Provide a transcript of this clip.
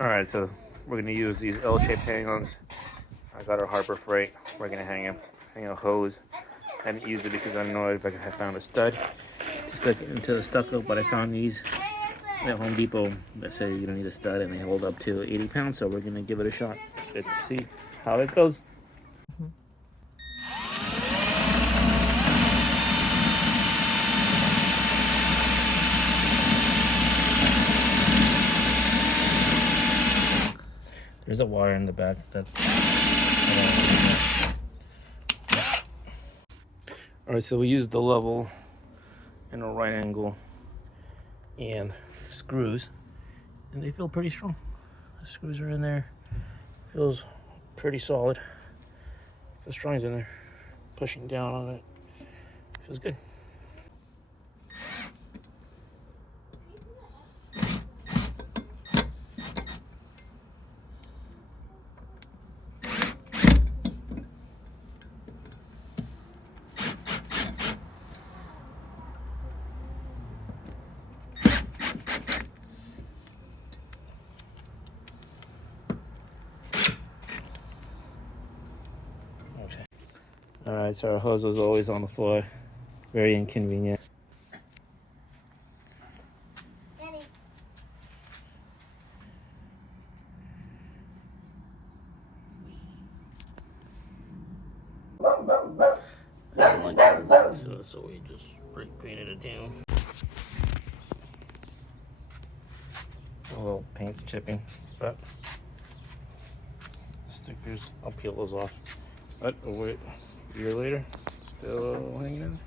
Alright, so we're gonna use these L-shaped hang-ons. I got our Harbor Freight. We're gonna hang a hose. I hadn't used it because I don't know if I found a stud to stick it into the stucco, but I found these at Home Depot that say you don't need a stud and they hold up to 80 pounds, so we're gonna give it a shot. Let's see how it goes. There's a wire in the back that. Alright, so we used the level and a right angle and screws, and they feel pretty strong. The screws are in there. Feels pretty solid. The strong's in there. Pushing down on it. Feels good. Alright, so our hose was always on the floor. Very inconvenient. Daddy. I didn't like it, so we just spray painted it down. A little paint's chipping, but stickers, I'll peel those off. But oh wait, a year later, still hanging in.